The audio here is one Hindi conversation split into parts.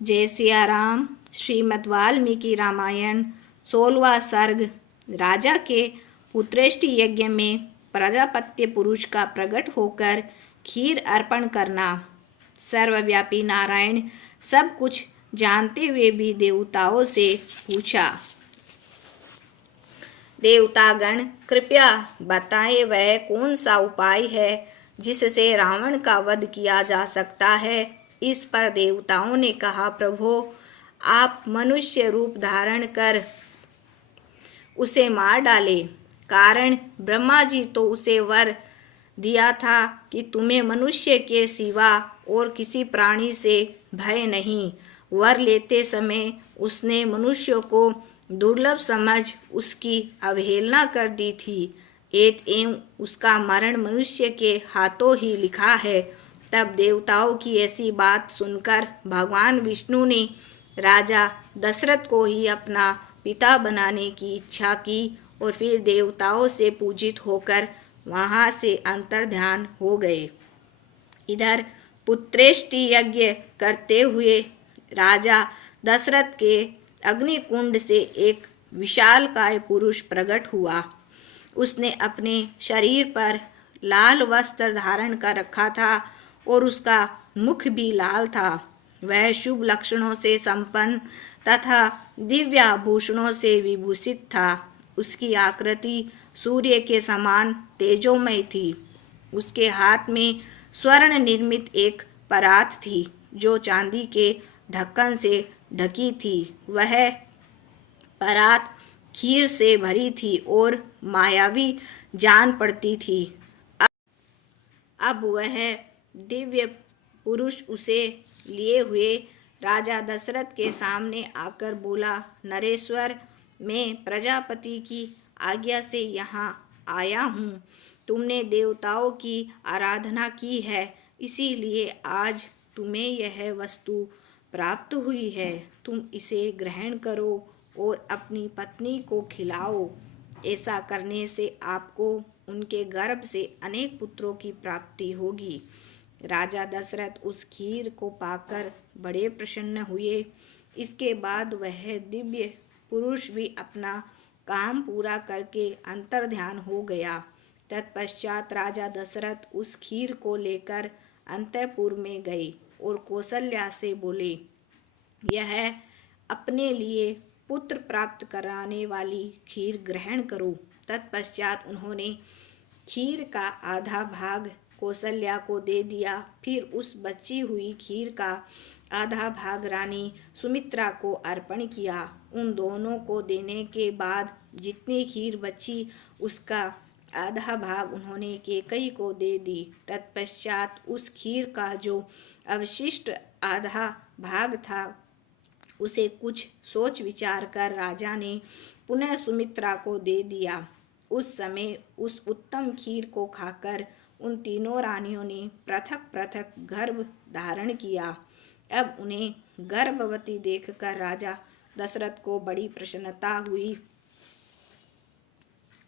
जय सिया राम। श्रीमद् वाल्मीकि रामायण 16वां सर्ग। राजा के पुत्रेष्टि यज्ञ में प्रजापत्य पुरुष का प्रकट होकर खीर अर्पण करना। सर्वव्यापी नारायण सब कुछ जानते हुए भी देवताओं से पूछा, देवतागण कृपया बताएं वह कौन सा उपाय है जिससे रावण का वध किया जा सकता है। इस पर देवताओं ने कहा, प्रभो आप मनुष्य रूप धारण कर उसे मार डाले। कारण ब्रह्मा जी तो उसे वर दिया था कि तुम्हें मनुष्य के सिवा और किसी प्राणी से भय नहीं। वर लेते समय उसने मनुष्य को दुर्लभ समझ उसकी अवहेलना कर दी थी। एवं उसका मरण मनुष्य के हाथों ही लिखा है। तब देवताओं की ऐसी बात सुनकर भगवान विष्णु ने राजा दशरथ को ही अपना पिता बनाने की इच्छा की और फिर देवताओं से पूजित होकर वहाँ से अंतर्ध्यान हो गए। इधर पुत्रेष्टि यज्ञ करते हुए राजा दशरथ के अग्निकुंड से एक विशालकाय पुरुष प्रकट हुआ। उसने अपने शरीर पर लाल वस्त्र धारण कर रखा था और उसका मुख भी लाल था। वह शुभ लक्षणों से संपन्न तथा दिव्य आभूषणों से विभूषित था। उसकी आकृति सूर्य के समान तेजोमय थी। उसके हाथ में स्वर्ण निर्मित एक परात थी जो चांदी के ढक्कन से ढकी थी। वह परात खीर से भरी थी और मायावी जान पड़ती थी। अब वह दिव्य पुरुष उसे लिए हुए राजा दशरथ के सामने आकर बोला, नरेश्वर मैं प्रजापति की आज्ञा से यहाँ आया हूँ। तुमने देवताओं की आराधना की है, इसीलिए आज तुम्हें यह वस्तु प्राप्त हुई है। तुम इसे ग्रहण करो और अपनी पत्नी को खिलाओ। ऐसा करने से आपको उनके गर्भ से अनेक पुत्रों की प्राप्ति होगी। राजा दशरथ उस खीर को पाकर बड़े प्रसन्न हुए। इसके बाद वह दिव्य पुरुष भी अपना काम पूरा करके अंतर्ध्यान हो गया। तत्पश्चात राजा दशरथ उस खीर को लेकर अंतःपुर में गए और कौशल्या से बोले, यह अपने लिए पुत्र प्राप्त कराने वाली खीर ग्रहण करो। तत्पश्चात उन्होंने खीर का आधा भाग कौशल्या को दे दिया। फिर उस बची हुई खीर का आधा भाग रानी सुमित्रा को अर्पण किया। उन दोनों को देने के बाद जितनी खीर बची उसका आधा भाग उन्होंने कैकेयी को दे दी। तत्पश्चात उस खीर का जो अवशिष्ट आधा भाग था उसे कुछ सोच विचार कर राजा ने पुनः सुमित्रा को दे दिया। उस समय उस उत्तम खीर को खाकर उन तीनों रानियों ने पृथक पृथक गर्भ धारण किया। अब उन्हें गर्भवती देखकर राजा दशरथ को बड़ी प्रसन्नता हुई।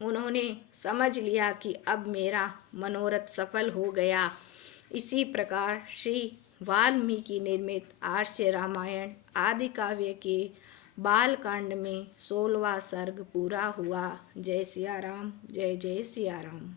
उन्होंने समझ लिया कि अब मेरा मनोरथ सफल हो गया। इसी प्रकार श्री वाल्मीकि निर्मित आर्ष रामायण आदि काव्य के बालकांड में 16वां सर्ग पूरा हुआ। जय सिया राम। जय जय सिया राम।